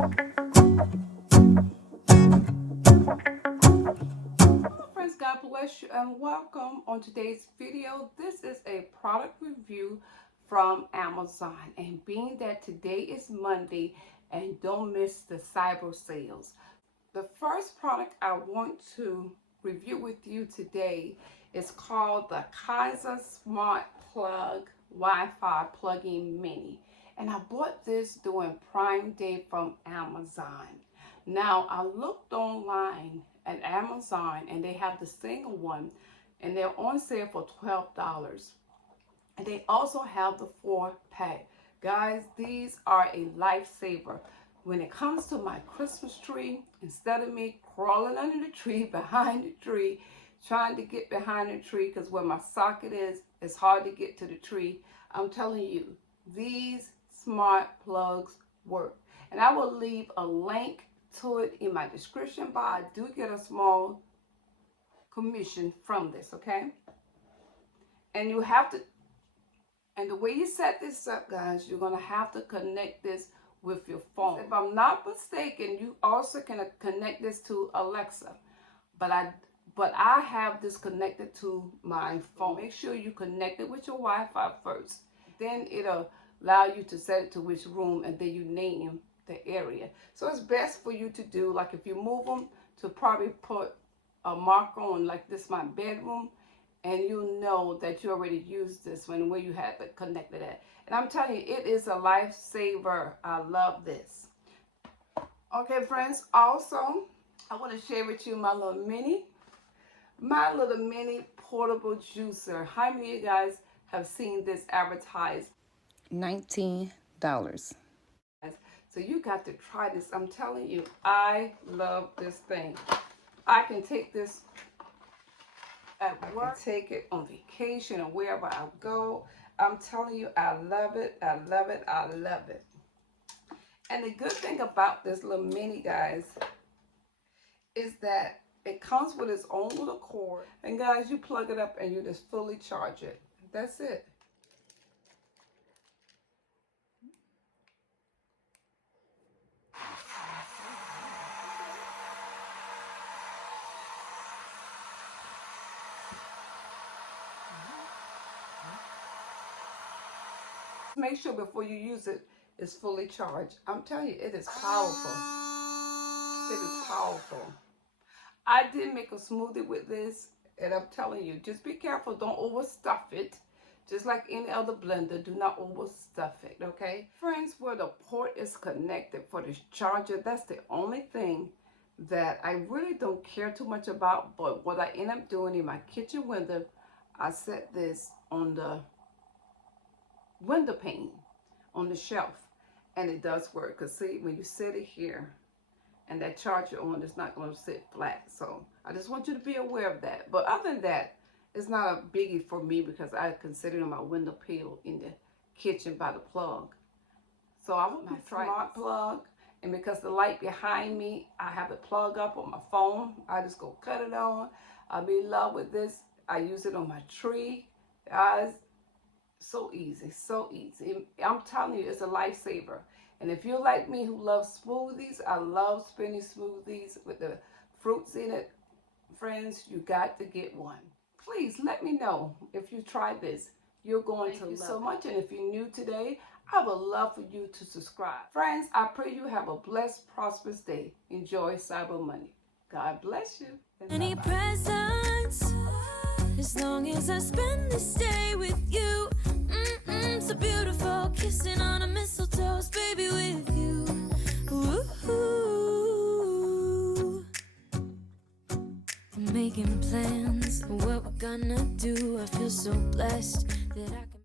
Friends, God bless you and welcome on today's video. This is a product review from Amazon, and being that today is Monday and don't miss the cyber sales. The first product I want to review with you today is called the Kaiser Smart Plug Wi-Fi Plug-in Mini, and I bought this during Prime Day from Amazon. Now I looked online at Amazon and they have the single one and they're on sale for $12, and they also have the 4-pack. Guys, these are a lifesaver. When it comes to my Christmas tree, instead of me crawling under the tree, behind the tree, trying to get behind the tree because where my socket is, it's hard to get to the tree, I'm telling you, these smart plugs work. And I will leave a link to it in my description box. I do get a small commission from this, okay? And you have to, and the way you set this up, guys, you're gonna have to connect this with your phone. If I'm not mistaken, you also can connect this to Alexa, but I have this connected to my phone. Make sure you connect it with your Wi-Fi first. Then it'll allow you to set it to which room, and then you name the area. So it's best for you to do, like if you move them, to probably put a marker on, like this my bedroom, and you know that you already used this one where you had it connected at. And I'm telling you, it is a lifesaver. I love this. Okay, friends, also I want to share with you my little mini portable juicer. How many of you guys have seen this advertised? $19. So you got to try this. I'm telling you, I love this thing. I can take this at work, take it on vacation or wherever I go. I'm telling you, I love it. I love it. I love it. And the good thing about this little mini, guys, is that it comes with its own little cord. And guys, you plug it up and you just fully charge it. That's it. Make sure before you use it, it's fully charged. I'm telling you, it is powerful. It is powerful. I did make a smoothie with this, and I'm telling you, just be careful. Don't overstuff it. Just like any other blender, do not overstuff it, okay? Friends, where the port is connected for the charger, that's the only thing that I really don't care too much about. But what I end up doing in my kitchen window, I set this on the window pane on the shelf, and it does work. Because see, when you set it here and that charger on, it's not going to sit flat. So I just want you to be aware of that. But other than that, it's not a biggie for me because I consider my window peel in the kitchen by the plug. So I want my smart plug, and because the light behind me, I have it plug up on my phone. I just go cut it on. I'm in love with this. I use it on my tree, guys. So easy, so easy. I'm telling you, it's a lifesaver. And if you're like me who loves smoothies, I love spinning smoothies with the fruits in it. Friends, you got to get one. Please let me know if you try this. You're going to love it so much. And if you're new today, I would love for you to subscribe. Friends, I pray you have a blessed, prosperous day. Enjoy Cyber Money. God bless you. Any presents, as long as I spend this day with you. So beautiful, kissing on a mistletoe, baby, with you. Ooh. I'm making plans, what we're gonna do. I feel so blessed that I